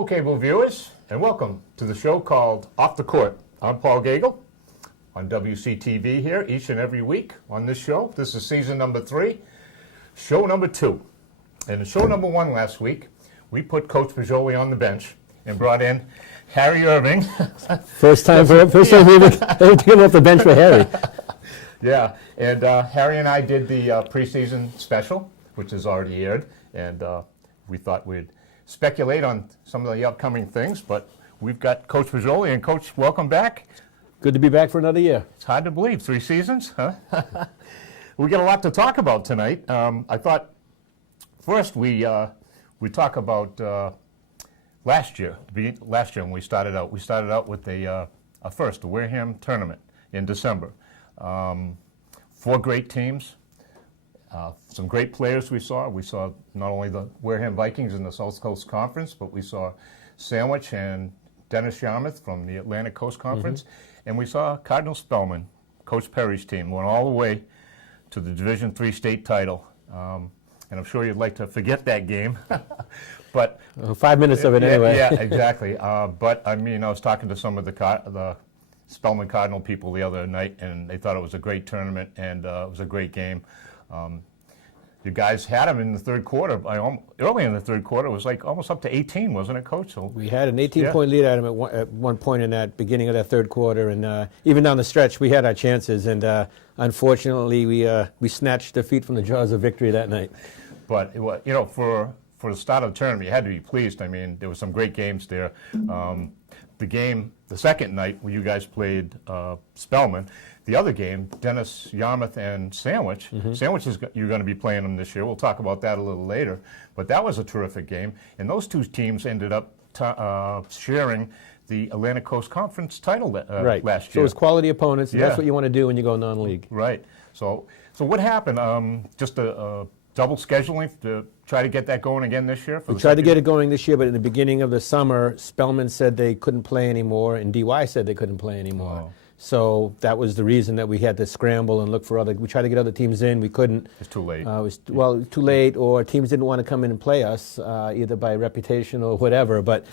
Hello, cable viewers, and welcome to the show called Off the Court. I'm Paul Geigle on WCTV here each and every week on this show. This is season number 3, show number 2. And in show number 1 last week, we put Coach Brogioli on the bench and brought in Harry Irving. First time we ever took him off the bench for Harry. Yeah, and Harry and I did the preseason special, which is already aired, and we thought we'd speculate on some of the upcoming things, but we've got Coach Brogioli, and Coach, welcome back. Good to be back for another year. It's hard to believe, 3 seasons, huh? We got a lot to talk about tonight. I thought first we talk about last year when we started out. We started out with the Wareham tournament in December. 4 great teams. Some great players we saw. We saw not only the Wareham Vikings in the South Coast Conference, but we saw Sandwich and Dennis Yarmouth from the Atlantic Coast Conference. And we saw Cardinal Spellman, Coach Perry's team, went all the way to the Division III state title. And I'm sure you'd like to forget that game. But 5 minutes of it anyway. Yeah, exactly. But, I mean, I was talking to some of the Spellman Cardinal people the other night, and they thought it was a great tournament, and it was a great game. You guys had them in the third quarter. Early in the third quarter, it was like almost up to 18, wasn't it, Coach? So, we had an 18-point lead at them at one point in that beginning of that third quarter, and even down the stretch, we had our chances, and unfortunately, we snatched defeat from the jaws of victory that night. But you know, for the start of the tournament, you had to be pleased. I mean, there were some great games there. The second night when you guys played Spellman, the other game, Dennis Yarmouth and Sandwich. Sandwich you're going to be playing them this year. We'll talk about that a little later. But that was a terrific game, and those 2 teams ended up sharing the Atlantic Coast Conference title last year. So it was quality opponents, and that's what you want to do when you go non-league. Right. So what happened? Just a double scheduling to try to get that going again this year? We tried to get it going this year, but in the beginning of the summer, Spellman said they couldn't play anymore, and DY said they couldn't play anymore. Oh. So that was the reason that we had to scramble and look for we tried to get other teams in. We couldn't. It's too late. It was too late, or teams didn't want to come in and play us, either by reputation or whatever. But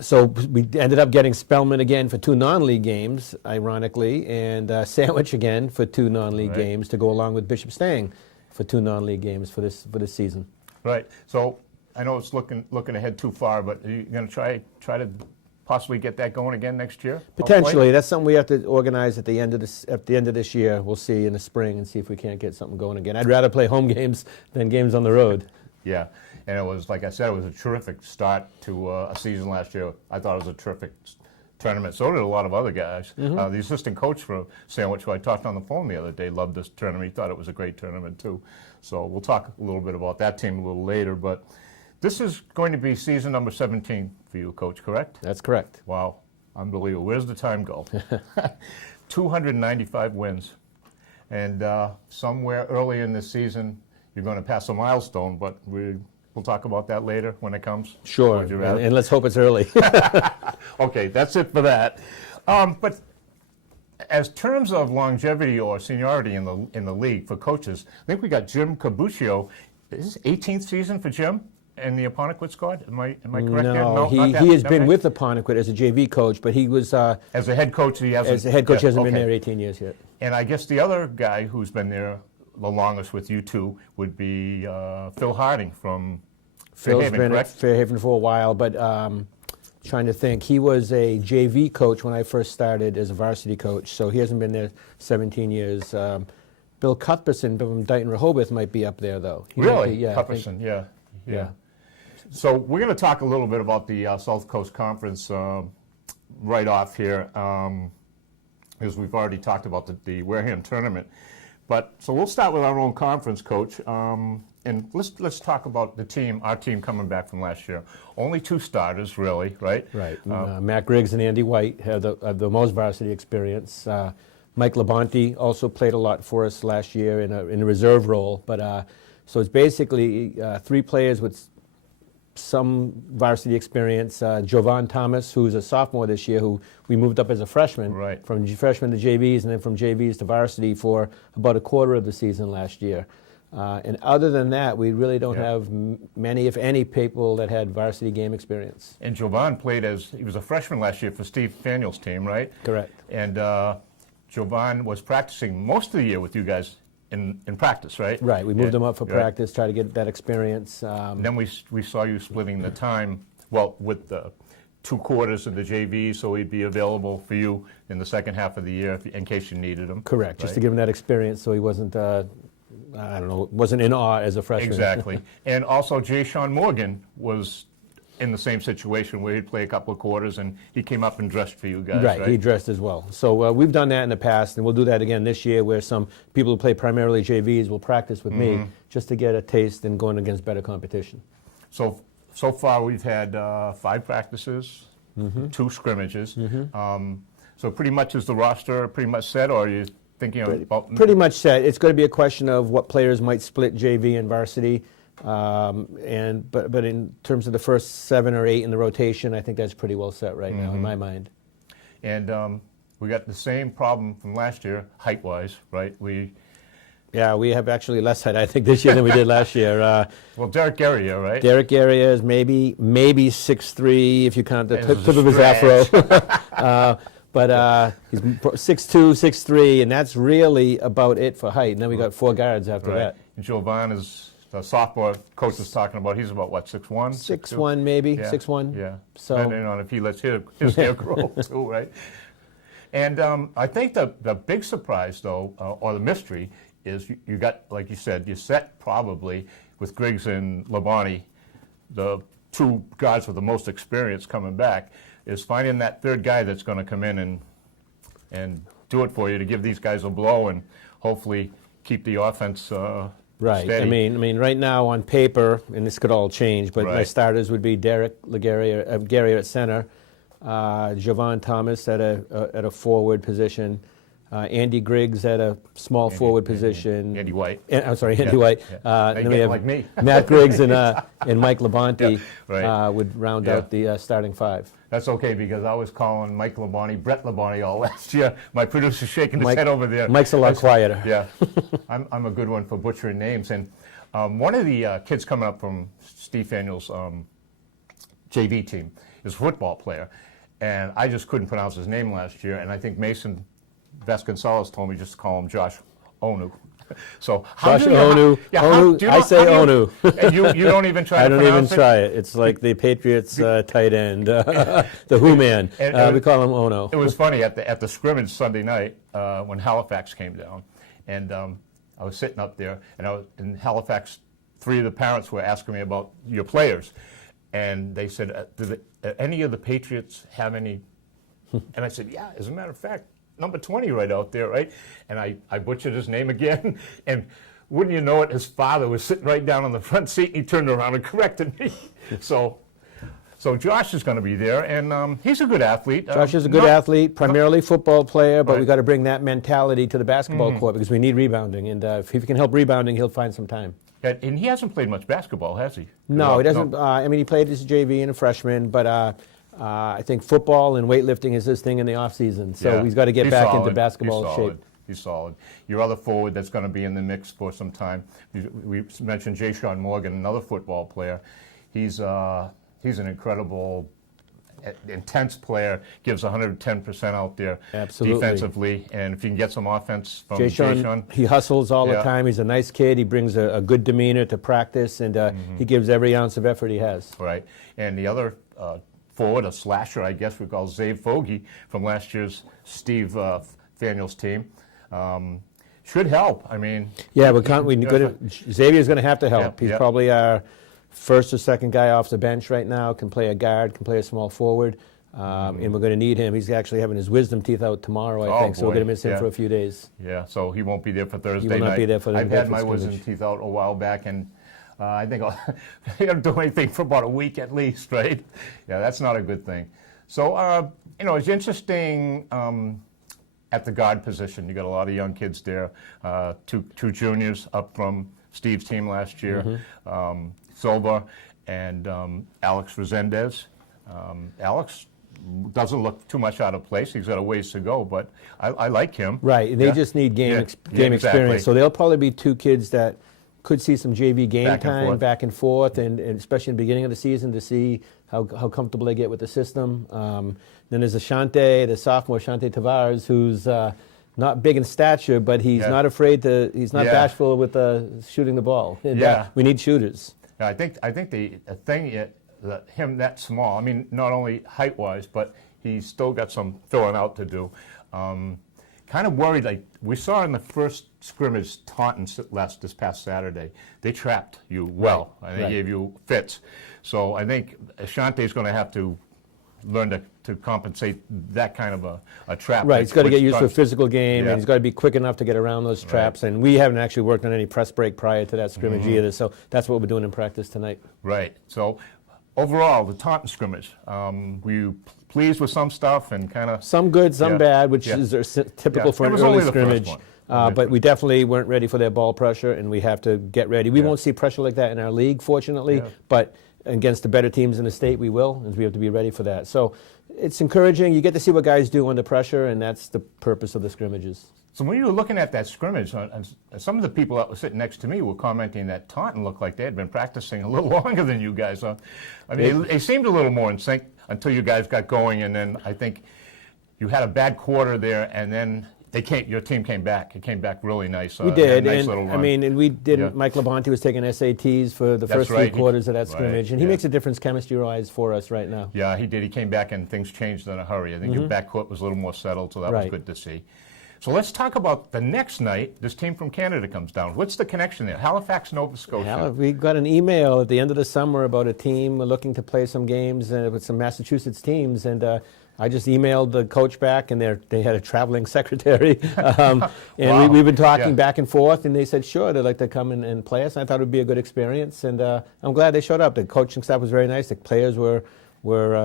so we ended up getting Spellman again for 2 non-league games, ironically, and Sandwich again for 2 non-league games to go along with Bishop Stang for 2 non-league games for this season. Right. So I know it's looking ahead too far, but are you going to try to possibly get that going again next year? Potentially. Hopefully? That's something we have to organize at the end of this year. We'll see in the spring and see if we can't get something going again. I'd rather play home games than games on the road. Yeah. And it was, like I said, it was a terrific start to a season last year. I thought it was a terrific tournament. So did a lot of other guys. The assistant coach for Sandwich, who I talked on the phone the other day, loved this tournament. He thought it was a great tournament, too. So we'll talk a little bit about that team a little later. But this is going to be season number 17 for you, Coach, correct? That's correct. Wow. Unbelievable. Where's the time go? 295 wins. And somewhere early in this season, you're going to pass a milestone, but we'll talk about that later when it comes. Sure, and let's hope it's early. Okay, that's it for that. But as terms of longevity or seniority in the league for coaches, I think we got Jim Cabuccio. Is this 18th season for Jim in the Apponequet squad? Am I correct? No, he has been with Apponequet as a JV coach, but he was as a head coach. He hasn't. As a head coach, hasn't been there 18 years yet. And I guess the other guy who's been there the longest with you two would be Phil Harding from Phil's Fairhaven, been correct? at Fairhaven for a while, but trying to think. He was a JV coach when I first started as a varsity coach, so he hasn't been there 17 years. Bill Cuthbertson from Dighton Rehoboth might be up there, though. Really? Cuthbertson, yeah. So we're going to talk a little bit about the South Coast Conference right off here, because we've already talked about the Wareham tournament. But so we'll start with our own conference, Coach, and let's talk about our team coming back from last year. Only 2 starters, really, right? Right. Matt Griggs and Andy White have the most varsity experience. Mike Labonte also played a lot for us last year in a reserve role. But so it's basically 3 players with some varsity experience. Jovan Thomas, who's a sophomore this year, who we moved up as a freshman, from freshman to JVs, and then from JVs to varsity for about a quarter of the season last year. And other than that, we really don't Yeah. have many, if any, people that had varsity game experience. And Jovan played he was a freshman last year for Steve Faniel's team, right? Correct. And Jovan was practicing most of the year with you guys in practice, right? Right. We moved him up for Right. practice, try to get that experience. And then we saw you splitting the time, well, with the 2 quarters of the JV, so he'd be available for you in the second half of the year in case you needed him. Correct. Just to right? give him that experience, so he wasn't, I don't know, wasn't in awe as a freshman. Exactly. And also, Jay Sean Morgan was in the same situation where he'd play a couple of quarters, and he came up and dressed for you guys, right? He dressed as well. So we've done that in the past, and we'll do that again this year, where some people who play primarily JVs will practice with me just to get a taste and going against better competition. So far, we've had 5 practices, 2 scrimmages. So pretty much is the roster pretty much set, or are you thinking about... Pretty much set. It's going to be a question of what players might split JV and varsity. But in terms of the first 7 or 8 in the rotation, I think that's pretty well set right now in my mind. And we got the same problem from last year, height-wise, right? We have actually less height, I think, this year than we did last year. Well, Derek Garrier, right? Derek Garrier is maybe 6'3", if you count the It's tip a of his stretch. afro. But he's 6'2", 6'3", and that's really about it for height. And then we got 4 guards after Right. that. And Jovan is the sophomore coach is talking about. He's about, what, 6'1"? 6'1", maybe, Yeah. 6'1". Yeah. So- Depending on if he lets his hair grow, too, right? And I think the big surprise, though, or the mystery, is you got, like you said, you set probably with Griggs and Labonte, the 2 guys with the most experience coming back, is finding that 3rd guy that's going to come in and do it for you, to give these guys a blow and hopefully keep the offense Right. steady. I mean, right now on paper, and this could all change, but my Right. starters would be Derek Garrier at center, Javon Thomas at a forward position, Andy Griggs at a small forward position. Andy White. I'm sorry, Andy Yeah, White. yeah. And They then we get have like me. Matt Griggs and Mike Labonte Yeah, right. would round Yeah. out the starting 5. That's okay, because I was calling Mike Labonte, Brett Labonte all last year. My producer's shaking his Mike- head over there. Mike's a lot quieter. Yeah, I'm a good one for butchering names. And one of the kids coming up from Steve Faniel's JV team is a football player. And I just couldn't pronounce his name last year. And I think Mason Vasconcelos told me just to call him Josh Onu. So how Josh do you, Onu. yeah, how- Onu, do you I know- say how do you- Onu. And you don't even try I to don't even pronounce it? try it. It's like the Patriots tight end, the Who Man. And- We call him Ono. It was funny at the scrimmage Sunday night when Halifax came down, and I was sitting up there, and I was in Halifax. 3 of the parents were asking me about your players, and they said, "Do any of the Patriots have any?" And I said, "Yeah, as a matter of fact, number 20 right out there, right?" And I butchered his name again, and wouldn't you know it, his father was sitting right down on the front seat, and he turned around and corrected me. So Josh is going to be there, and he's a good athlete. Josh is a good athlete, primarily football player, but Right. we've got to bring that mentality to the basketball court because we need rebounding. And if he can help rebounding, he'll find some time. And he hasn't played much basketball, has he? No, he doesn't. I mean, he played as a JV and a freshman, but I think football and weightlifting is his thing in the offseason. So Yeah. he's got to get He's back solid. into basketball He's solid. shape. He's solid. Your other forward that's going to be in the mix for some time, we mentioned Jay Sean Morgan, another football player. He's an incredible, intense player, gives 110% out there Absolutely. defensively. And if you can get some offense from Jay Jay Sean, Sean, he hustles all the Yeah. time. He's a nice kid. He brings a good demeanor to practice, and he gives every ounce of effort he has. right? And the other forward, a slasher, I guess we call Zave Fogy from last year's Steve Faniel's team. Should help. I mean, Yeah, Xavier's going to have to help. Yeah, He's yeah. probably our first or second guy off the bench right now. Can play a guard, can play a small forward, and we're going to need him. He's actually having his wisdom teeth out tomorrow, I Oh, think, so we're boy. going to miss him Yeah. for a few days. yeah, so he won't be there for Thursday will not night. be there for the I've had my Bedford wisdom scrimmage. teeth out a while back, and I think I don't do anything for about a week at least, right? Yeah, that's not a good thing. So, it's interesting at the guard position. You got a lot of young kids there, two juniors up from Steve's team last year, Silva and Alex Resendez. Alex doesn't look too much out of place. He's got a ways to go, but I like him. Right, they Yeah. just need game Yeah. experience. Exactly. So they'll probably be 2 kids that could see some JV game Back and time, forth. back and forth, and especially in the beginning of the season to see how comfortable they get with the system. Then there's Ashante, the sophomore Ashante Tavares, who's not big in stature, but he's Yeah. not afraid to. He's not Yeah. bashful with shooting the ball. And, Yeah. we need shooters. Yeah, I think the thing that him that small. I mean, not only height wise, but he's still got some throwing out to do. Kind of worried. Like we saw in the first scrimmage, Taunton this past Saturday, they trapped you well, and they Right. gave you fits. So I think Ashante's going to have to learn to compensate that kind of a trap. Right, he's got to which get used to a Taunton- physical game, Yeah. and he's got to be quick enough to get around those traps. And we haven't actually worked on any press break prior to that scrimmage Mm-hmm. either, so that's what we're doing in practice tonight. Right. So overall, the Taunton scrimmage, were you pleased with some stuff and kind of? Some good, some Yeah. bad, which Yeah. is typical Yeah. for It an was early only the first scrimmage. one. But we definitely weren't ready for their ball pressure, and we have to get ready. We Yeah. won't see pressure like that in our league, fortunately, Yeah. but against the better teams in the state, we will, and we have to be ready for that. So it's encouraging. You get to see what guys do under pressure, and that's the purpose of the scrimmages. So when you were looking at that scrimmage, some of the people that were sitting next to me were commenting that Taunton looked like they had been practicing a little longer than you guys. I mean, they seemed a little more in sync until you guys got going, and then I think you had a bad quarter there, and then your team came back. It came back really nice. We did, nice and little I run. mean, and we did. Yeah. Mike Labonte was taking SATs for the That's first right. three quarters of that Right, scrimmage, and he yeah. makes a difference chemistry-wise for us right now. Yeah, he did. He came back and things changed in a hurry. I think your backcourt was a little more settled, so that was Right. good to see. So let's talk about the next night. This team from Canada comes down. What's the connection there? Halifax, Nova Scotia. We got an email at the end of the summer about a team looking to play some games with some Massachusetts teams, and I just emailed the coach back, and they had a traveling secretary, and Wow. we've been talking Yeah. back and forth, and they said sure, they'd like to come and play us. And I thought it would be a good experience, and I'm glad they showed up. The coaching staff was very nice. The players were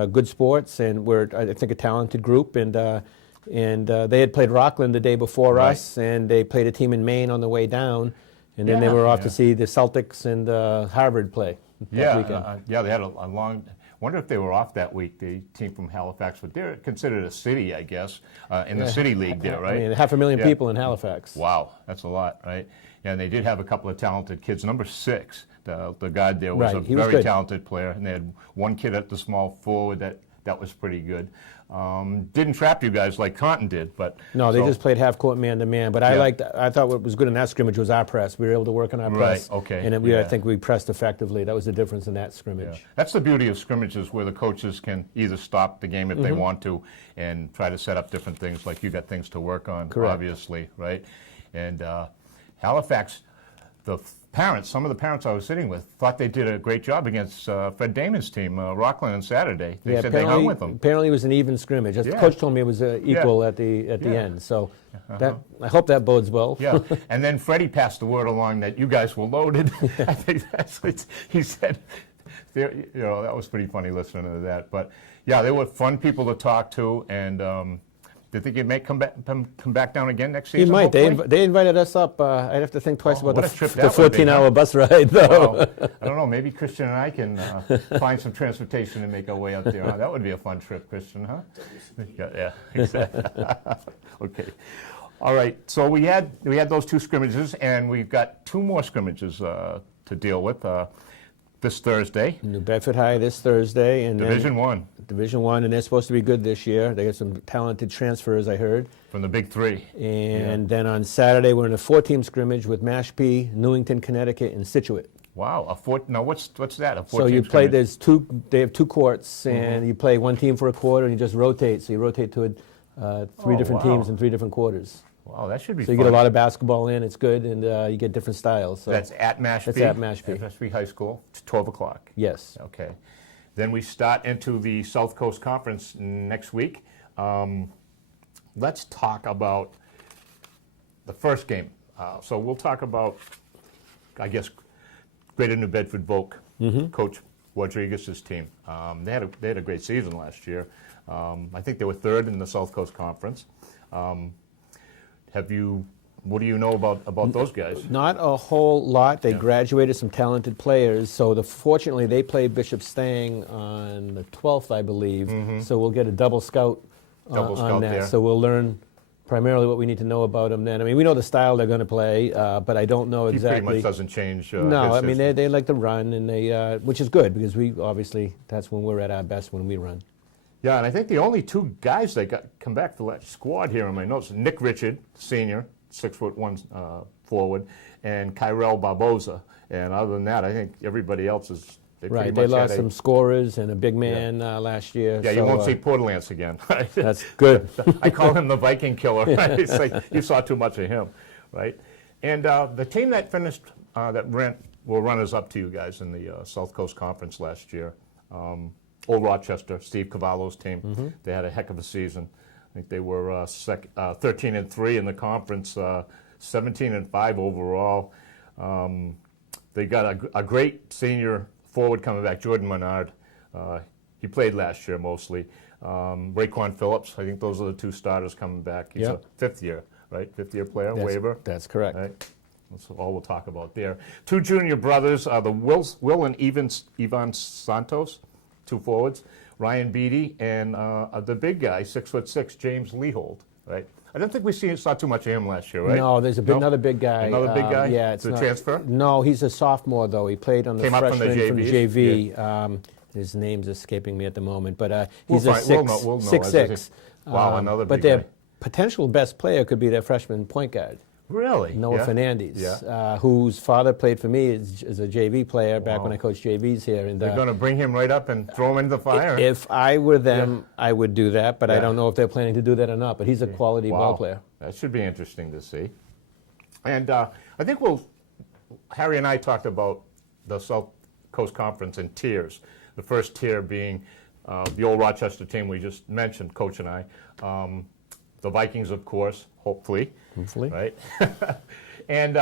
good sports, and were, I think, a talented group, and they had played Rockland the day before Right. us, and they played a team in Maine on the way down, and then they Yeah. were off Yeah. to see the Celtics and Harvard play that weekend. Yeah, they had a long. Wonder if they were off that week. The team from Halifax, but they're considered a city, I guess, in the city league there, right? I mean, 500,000 Yeah. people in Halifax. Wow, that's a lot, right? Yeah, and they did have a couple of talented kids. Number 6, the guard there was Right, a he was very good. talented player, and they had one kid at the small forward that was pretty good. Didn't trap you guys like Taunton did, but No, they so- just played half court man to man. But Yeah. I thought what was good in that scrimmage was our press. We were able to work on our Right, press. okay, And I yeah. think we pressed effectively. That was the difference in that Yeah. scrimmage. That's the beauty of scrimmages, where the coaches can either stop the game if they want to and try to set up different things, like you got things to work on, Correct. obviously, right? And Halifax, some of the parents I was sitting with thought they did a great job against Fred Damon's team, Rockland, on Saturday. They said they hung with them. Apparently it was an even scrimmage. As the Yeah. coach told me, it was equal at the Yeah. end. So I hope that bodes well. Yeah, and then Freddie passed the word along that you guys were loaded. I think that's what he said. That was pretty funny listening to that. But yeah, they were fun people to talk to, and do you think you may come back down again next season? He might. hopefully? They invited us up. I'd have to think twice Oh, about what a trip the that would be, 14-hour huh? bus ride, though. Well, I don't know. Maybe Christian and I can find some transportation and make our way up there. Huh? That would be a fun trip, Christian, huh? Yeah, exactly. Okay. All right. So we had those 2 scrimmages, and we've got 2 more scrimmages to deal with this Thursday. New Bedford High this Thursday. And then Division 1 Division 1, and they're supposed to be good this year. They got some talented transfers, I heard. from the Big 3. And then on Saturday, we're in a 4-team scrimmage with Mashpee, Newington, Connecticut, and Situate. Wow. Now what's that? A 4-team So you play. scrimmage? They have 2 courts, and you play one team for a quarter, and you just rotate. So you rotate to 3 different wow. teams in 3 different quarters. Wow, that should be So you fun. get a lot of basketball in. It's good, and you get different styles. So That's at Mashpee? That's at Mashpee. Mashpee High School. It's 12 o'clock. yes. Okay. Then we start into the South Coast Conference next week. Let's talk about the first game. So we'll talk about, I guess, Greater New Bedford Volk, Coach Rodriguez's team. They had a great season last year. I think they were 3rd in the South Coast Conference. What do you know about those guys? Not a whole lot. They graduated some talented players. So fortunately, they play Bishop Stang on the 12th, I believe. So we'll get a double scout, Double on scout that. there. So we'll learn primarily what we need to know about them then. I mean, we know the style they're going to play, but I don't know He exactly. pretty much doesn't change. No, his I mean, system. they like to run, and which is good because obviously that's when we're at our best, when we run. Yeah, and I think the only two guys that come back for that squad here in my notes, Nick Richard, senior, 6'1" forward, and Kyrell Barboza. And other than that, I think everybody else is. Right, they lost some scorers and a big man last year. Yeah, so, you won't see Portland again. Right? That's good. I call him the Viking killer. Right? It's like you saw too much of him, right? And the team that finished, were runners up to you guys in the South Coast Conference last year. Old Rochester, Steve Cavallo's team. They had a heck of a season. I think they were 13-3 in the conference, 17-5 overall. They got a great senior forward coming back, Jordan Menard. He played last year mostly. Raekwon Phillips, I think those are the two starters coming back. He's a fifth year, right? Fifth-year player, waiver. That's correct. Right? That's all we'll talk about there. Two junior brothers, the Will and Ivan Santos, two forwards. Ryan Beatty and the big guy, 6'6", James Leahold, right? I don't think we saw too much of him last year, right? No, there's another big guy. Another big guy? Yeah, it's a not, transfer? No, he's a sophomore though. He played on the Came up from the freshman from the JVs. JV. His name's escaping me at the moment, but We'll he's a find- we'll know 6'6". Wow, another but big their guy. potential best player could be their freshman point guard, Really? Noah Yeah. Fernandez, Yeah. whose father played for me as a JV player back Wow. when I coached JVs here. And They're going to bring him right up and throw him into the fire. if I were them, I would do that, but I Yeah. don't know if they're planning to do that or not. But he's a quality ball player. That should be interesting to see. And I think Harry and I talked about the South Coast Conference in tiers. The first tier being the old Rochester team we just mentioned, Coach and I. The Vikings, of course, hopefully. Hopefully. Right? And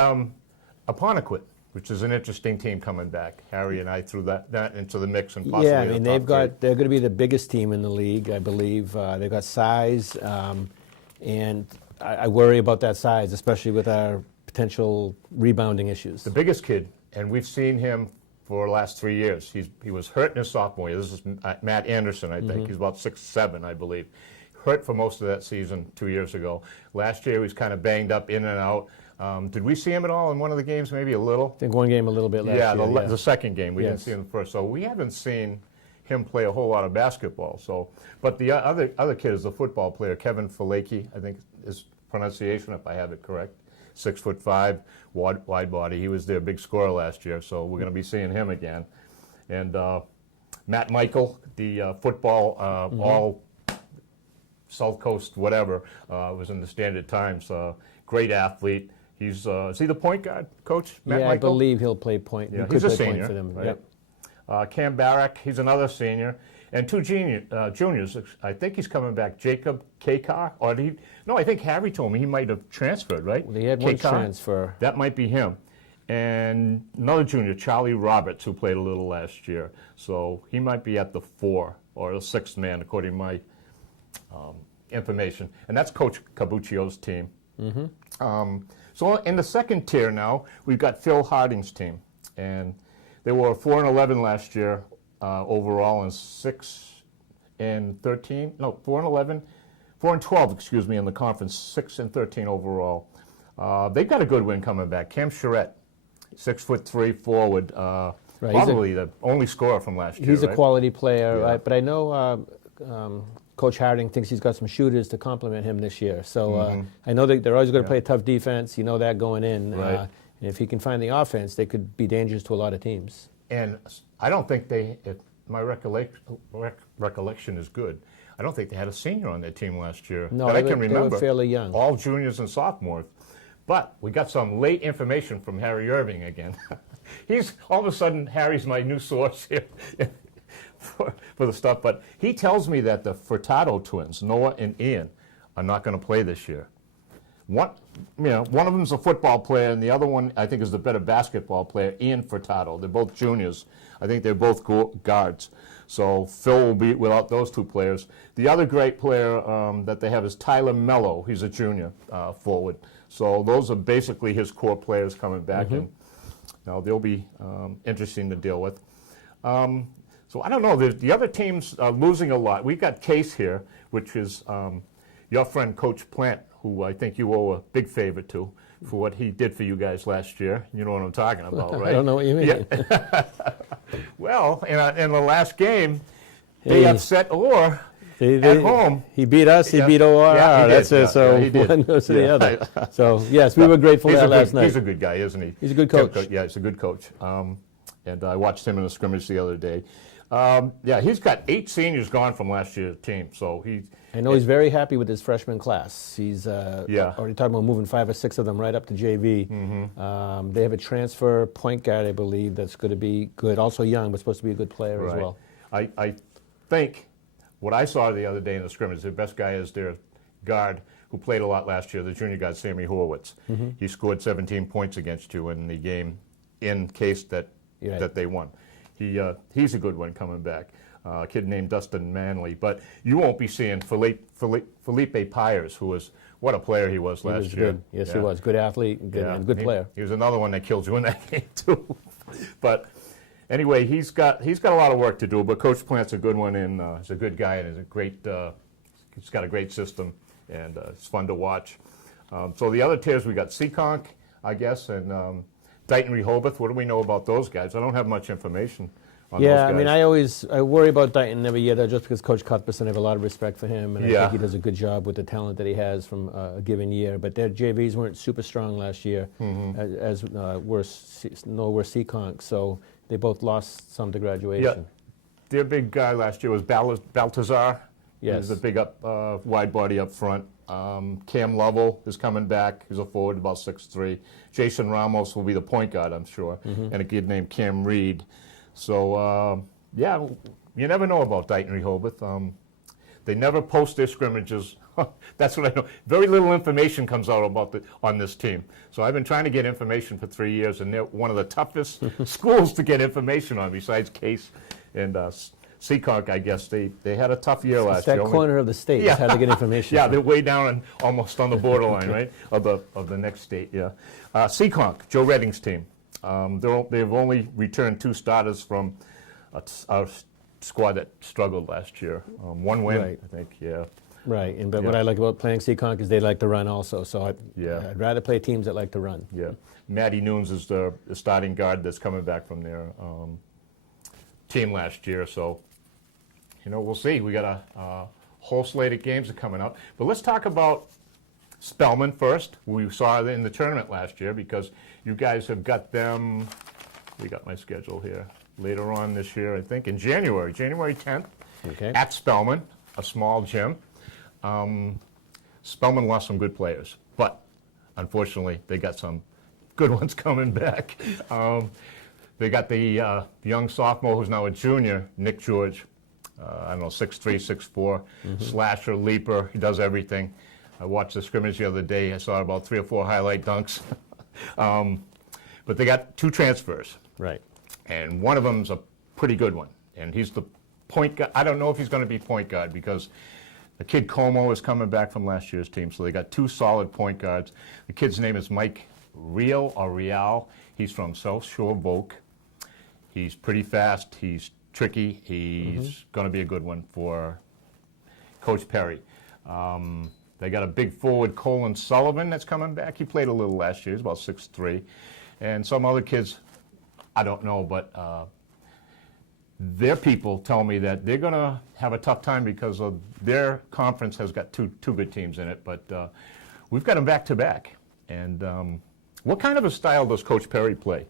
Apponequet, which is an interesting team coming back. Harry and I threw that into the mix and possibly Yeah, I mean, the top three. they're going to be the biggest team in the league, I believe. They've got size, and I worry about that size, especially with our potential rebounding issues. The biggest kid, and we've seen him for the last 3 years. He was hurt in his sophomore year. This is Matt Anderson, I think. He's about 6'7", I believe. Hurt for most of that season 2 years ago. Last year he was kind of banged up in and out. Did we see him at all in one of the games? Maybe a little. I think one game a little bit last year. The second game. We didn't Yes. see him the first. So we haven't seen him play a whole lot of basketball. So, but the other kid is the football player, Kevin Falakey, I think is pronunciation, if I have it correct. 6'5", wide body. He was their big scorer last year, so we're going to be seeing him again. And Matt Michael, the football all South Coast whatever, was in the Standard Times. Great athlete. Is he the point guard, Coach Matt Michael? I believe he'll play point. Yeah, He he's could a play senior, point for them. right? Yep. Cam Barrack, he's another senior. And two juniors, I think he's coming back. Jacob Kakar, I think Harry told me he might have transferred, right? They had one Kakar? transfer. That might be him. And another junior, Charlie Roberts, who played a little last year. So he might be at the 4 or the 6th man, according to my information. And that's Coach Cabuccio's team. So in the second tier now, we've got Phil Harding's team. And they were 4-11 last year overall, and 6-13. No, 4-11. 4-12, excuse me, in the conference. 6-13 overall. They've got a good win coming back. Cam Charette, 6'3" forward. Right, Probably the only scorer from last year. He's a right? quality player, Yeah. but I know Coach Harding thinks he's got some shooters to complement him this year. So I know that they're always going to play tough defense. You know that going in. Right. And if he can find the offense, they could be dangerous to a lot of teams. And I don't think if my recollection is good, I don't think they had a senior on their team last year No, that I they can were remember. fairly young. All juniors and sophomores. But we got some late information from Harry Irving again. He's all of a sudden, Harry's my new source here for the stuff. But he tells me that the Furtado twins, Noah and Ian, are not going to play this year. One of them's a football player, and the other one, I think, is the better basketball player, Ian Furtado. They're both juniors. I think they're both guards. So Phil will be without those two players. The other great player that they have is Tyler Mello. He's a junior forward. So those are basically his core players coming back, and they'll be interesting to deal with. So I don't know. The other teams are losing a lot. We've got Case here, which is your friend Coach Plant, who I think you owe a big favor to for what he did for you guys last year. You know what I'm talking about, right? I don't know what you mean. Yeah. Well, in the last game, they upset Orr at home. He beat us, he beat OR. Yeah, he did. That's it. So he did. one goes to the Yeah. other. So, yes, we were grateful for that last night. He's a good guy, isn't he? He's a good coach. Yeah, he's a good coach. And I watched him in a scrimmage the other day. Yeah, he's got 8 seniors gone from last year's team. So I know he's very happy with his freshman class. He's Yeah. already talking about moving 5 or 6 of them right up to JV. They have a transfer point guard, I believe, that's going to be good. Also young, but supposed to be a good player as well. I think what I saw the other day in the scrimmage, the best guy is their guard who played a lot last year, the junior guard, Sammy Horowitz. He scored 17 points against you in the game in case that they won. He's a good one coming back. A kid named Dustin Manley. But you won't be seeing Felipe Pyers, who was, what a player he was last year. Good. Yes, he was. Good athlete and good player. He was another one that killed you in that game, too. But anyway, he's got a lot of work to do, but Coach Plant's a good one, and he's a good guy, and he's got a great system, and it's fun to watch. So the other tiers, we got Seekonk, I guess, and Dighton Rehoboth. What do we know about those guys? I don't have much information on those guys. I mean, I worry about Dighton every year, just because Coach Cuthbertson, I have a lot of respect for him, and I think he does a good job with the talent that he has from a given year. But their JVs weren't super strong last year, as were Seekonk, so they both lost some to graduation. Yeah. Their big guy last year was Baltazar. Yes. He's a big wide body up front. Cam Lovell is coming back. He's a forward, about 6'3". Jason Ramos will be the point guard, I'm sure, and a kid named Cam Reed. So, yeah, you never know about Dighton Rehoboth. They never post their scrimmages. That's what I know. Very little information comes out about on this team. So I've been trying to get information for 3 years, and they're one of the toughest schools to get information on, besides Case and Seekonk, I guess. They had a tough year last year. It's that corner of the state is how to get information. Yeah, they're way down and almost on the borderline, right, of the next state, yeah. Seekonk, Joe Redding's team. They've only returned 2 starters from a squad that struggled last year. 1 win, Right. I think, yeah. Right, but what I like about playing Seekonk is they like to run also, so I'd rather play teams that like to run. Yeah. Matty Nunes is the starting guard that's coming back from their team last year, so, we'll see. We got a whole slate of games coming up. But let's talk about Spellman first. We saw in the tournament last year because you guys have got them, we got my schedule here, later on this year, I think, in January 10th, at Spellman, a small gym. Spellman lost some good players, but unfortunately they got some good ones coming back. They got the young sophomore who's now a junior, Nick George. I don't know, 6'3", 6'4", slasher, leaper. He does everything. I watched the scrimmage the other day. I saw about 3 or 4 highlight dunks. But they got 2 transfers. Right. And one of them's a pretty good one. And he's the point guard. I don't know if he's going to be point guard because the kid Como is coming back from last year's team. So they got 2 solid point guards. The kid's name is Mike Real. He's from South Shore Voc. He's pretty fast. He's tricky. He's going to be a good one for Coach Perry. They got a big forward, Colin Sullivan, that's coming back. He played a little last year. He's about 6'3". And some other kids, I don't know, but their people tell me that they're going to have a tough time because of their conference has got two good teams in it. But we've got them back-to-back. And what kind of a style does Coach Perry play?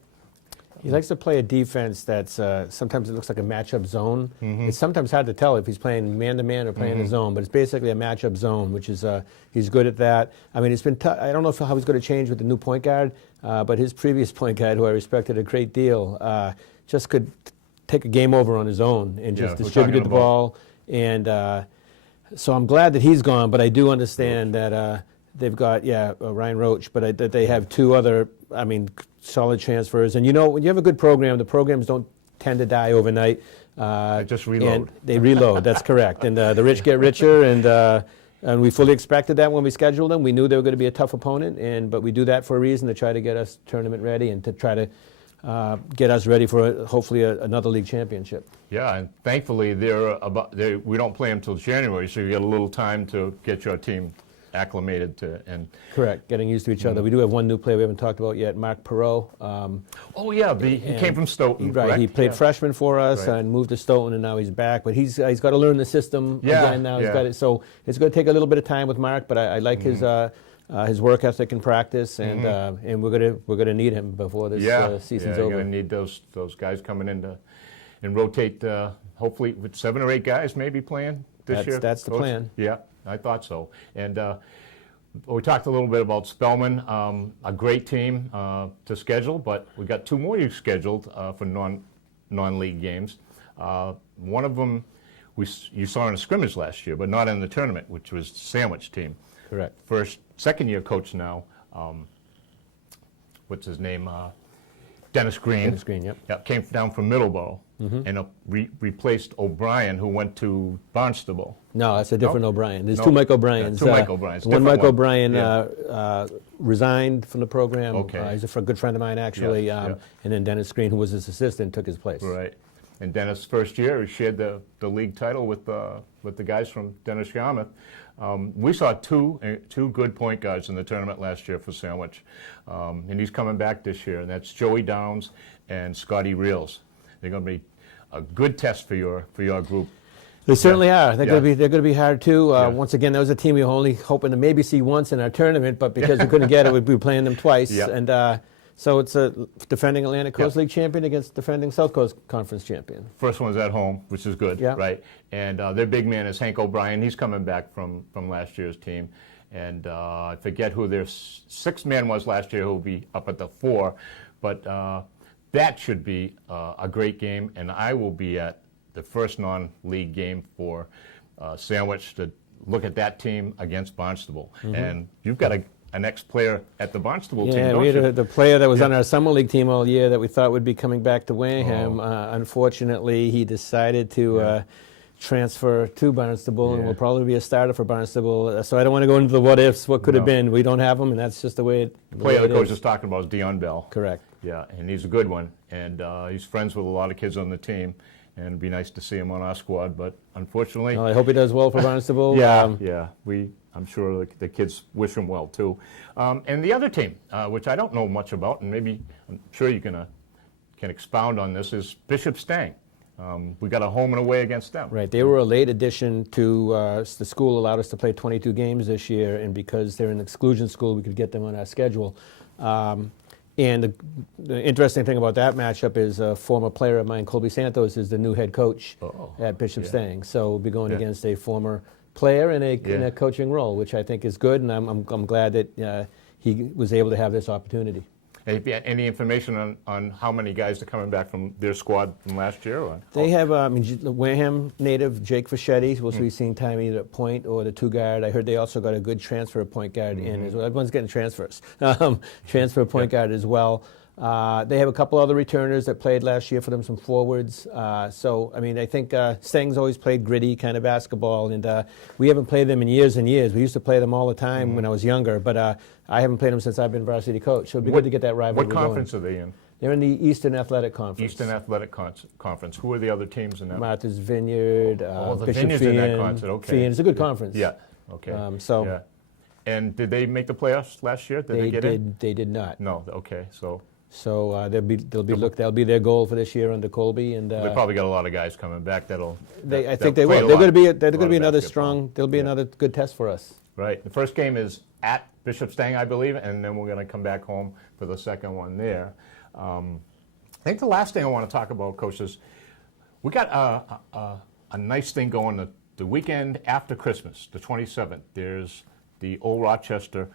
He likes to play a defense that's sometimes it looks like a matchup zone. It's sometimes hard to tell if he's playing man-to-man or playing a zone, but it's basically a matchup zone, which is he's good at that. I mean, it's been tough. I don't know how he's going to change with the new point guard, but his previous point guard, who I respected a great deal, just could take a game over on his own and just distributed the ball. And so I'm glad that he's gone, but I do understand that they've got, Ryan Roach, but that they have 2 other, solid transfers. And when you have a good program, the programs don't tend to die overnight. They just reload. And they reload, that's correct. And the rich get richer, and we fully expected that when we scheduled them. We knew they were going to be a tough opponent, but we do that for a reason, to try to get us tournament ready and to try to get us ready for hopefully another league championship. Yeah, and thankfully we don't play until January, so you get a little time to get your team acclimated to. And Correct, getting used to each other. We do have one new player we haven't talked about yet, Mark Perot. oh yeah, he came from Stoughton. Right, correct? he played freshman for us Right. and moved to Stoughton, and now he's back. But he's got to learn the system again now. He's got it, so it's going to take a little bit of time with Mark. But I like his work ethic and practice, and we're gonna need him before this season's You're over. going to need those guys coming in and rotate. Hopefully, with 7 or 8 guys maybe playing this year. That's the Coach? plan. Yeah, I thought so. And we talked a little bit about Spellman, a great team to schedule, but we got 2 more you scheduled for non-league games. One of them you saw in a scrimmage last year, but not in the tournament, which was the Sandwich team. Correct. Second-year coach now. What's his name? Dennis Green. Dennis Green, yep. Yeah, came down from Middleborough and replaced O'Brien, who went to Barnstable. No, that's a different O'Brien. There's No. 2 Mike O'Briens. Yeah, 2 Mike O'Briens. One Mike Different one. O'Brien Yeah. resigned from the program. Okay. He's a good friend of mine, actually. Yeah. And then Dennis Green, who was his assistant, took his place. Right. And Dennis' first year, he shared the league title with the guys from Dennis Yarmouth. We saw two good point guards in the tournament last year for Sandwich, and he's coming back this year, and that's Joey Downs and Scotty Reels. They're going to be a good test for your group. They certainly are. They're Yeah. going to be hard too. Yeah. Once again, that was a team we were only hoping to maybe see once in our tournament, but because we couldn't get it, we'd be playing them twice. Yeah. And so it's a defending Atlantic Coast Yeah. League champion against defending South Coast Conference champion. First one's at home, which is good, Yeah. right? And their big man is Hank O'Brien. He's coming back from last year's team. And I forget who their 6th man was last year, who will be up at the 4. But that should be a great game. And I will be at the first non-league game for Sandwich to look at that team against Barnstable. And you've got an ex-player at the Barnstable team, Yeah, don't we you? had the player that was on our summer league team all year that we thought would be coming back to Wareham. Unfortunately, he decided to transfer to Barnstable and will probably be a starter for Barnstable. So I don't want to go into the what ifs, what could have been. We don't have him, and that's just the way it Player the coach is. is talking about is Dion Bell. Correct. Yeah, and he's a good one, and he's friends with a lot of kids on the team, and it'd be nice to see him on our squad, but unfortunately... Well, I hope he does well for Barnstable. I'm sure the kids wish him well, too. And the other team, which I don't know much about, and maybe I'm sure you can expound on this, is Bishop Stang. We got a home and away against them. Right, they were a late addition to the school, allowed us to play 22 games this year, and because they're an exclusion school, we could get them on our schedule. And the interesting thing about that matchup is a former player of mine, Colby Santos, is the new head coach at Bishop Stang. So we'll be going against a former player in a coaching role, which I think is good, and I'm glad that he was able to have this opportunity. Have you had any information on how many guys are coming back from their squad from last year? Or? They have the Wareham native Jake Fischetti will be seeing time either at point or the 2 guard. I heard they also got a good transfer point guard in as well. Everyone's getting transfers. Transfer point guard as well. They have a couple other returners that played last year for them, some forwards. So, I mean, I think Stang's always played gritty kind of basketball, and we haven't played them in years and years. We used to play them all the time when I was younger, but I haven't played them since I've been varsity coach. So it'd be good to get that rivalry What going. conference are they in? They're in the Eastern Athletic Conference. Eastern Athletic Conference. Who are the other teams in that? Martha's Vineyard, the Bishop Vineyard's in that Fien, conference, okay. Fien. It's a good conference. Yeah, okay. So yeah. And did they make the playoffs last year? Did they get in? They did not. No, okay, so... So that'll be their goal for this year under Colby, and They probably got a lot of guys coming back. I think they will. They're going to be another strong. There'll be another good test for us. Right. The first game is at Bishop Stang, I believe, and then we're going to come back home for the second one there. I think the last thing I want to talk about, Coach, is we got a nice thing going the weekend after Christmas, the 27th. There's the Old Rochester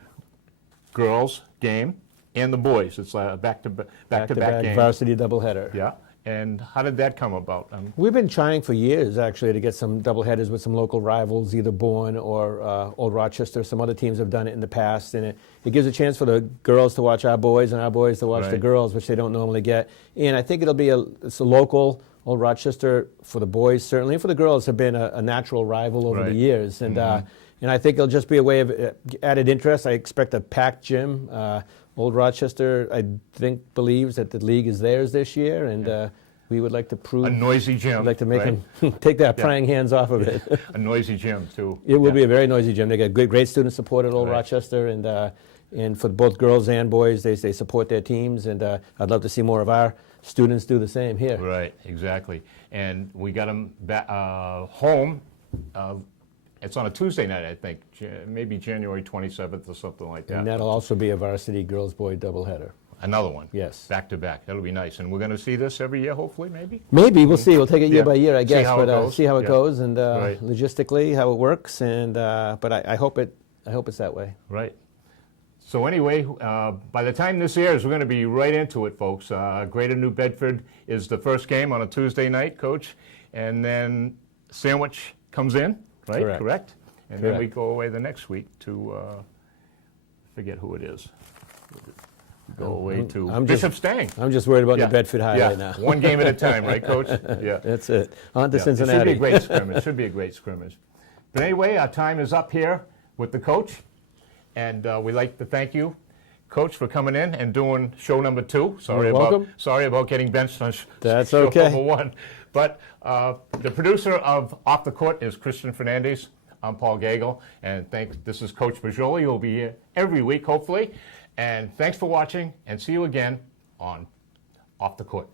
girls game and the boys. It's a back-to-back game. Varsity doubleheader. Yeah. And how did that come about? We've been trying for years, actually, to get some doubleheaders with some local rivals, either Bourne or Old Rochester. Some other teams have done it in the past, and it gives a chance for the girls to watch our boys and our boys to watch the girls, which they don't normally get. And I think it's a local. Old Rochester, for the boys, certainly, and for the girls, have been a natural rival over the years. And and I think it'll just be a way of added interest. I expect a packed gym. Old Rochester, I think, believes that the league is theirs this year, and we would like to prove. A noisy gym. We'd like to make right? them take their prying hands off of it. A noisy gym, too. It will be a very noisy gym. They got great student support at Old Right. Rochester, and for both girls and boys, they support their teams, and I'd love to see more of our students do the same here. Right, exactly. And we got them home. It's on a Tuesday night, I think, maybe January 27th or something like that. And that'll also be a varsity girls-boy doubleheader. Another one. Yes. Back to back. That'll be nice. And we're going to see this every year, hopefully, maybe? Maybe, we'll see. We'll take it year Yeah. by year, I See guess, how it but goes. see how it Yeah. goes, and Right. logistically how it works. And but I hope it's that way. Right. So anyway, by the time this airs, we're going to be right into it, folks. Greater New Bedford is the first game on a Tuesday night, Coach. And then Sandwich comes in, right? Correct. And then we Correct. go away the next week to, forget who it is. We go away to I'm just- Bishop Stang. I'm just worried about Yeah. New Bedford High Yeah. right now. One game at a time, right, Coach? Yeah. That's it. On to Yeah, Cincinnati. It should be a great scrimmage. Should be a great scrimmage. But anyway, our time is up here with the coach, and we'd like to thank you, Coach, for coming in and doing show number 2. You're welcome. Sorry about getting benched on That's show okay. number 1. But the producer of Off the Court is Christian Fernandez. I'm Paul Geigle, and this is Coach Brogioli, who will be here every week, hopefully. And thanks for watching, and see you again on Off the Court.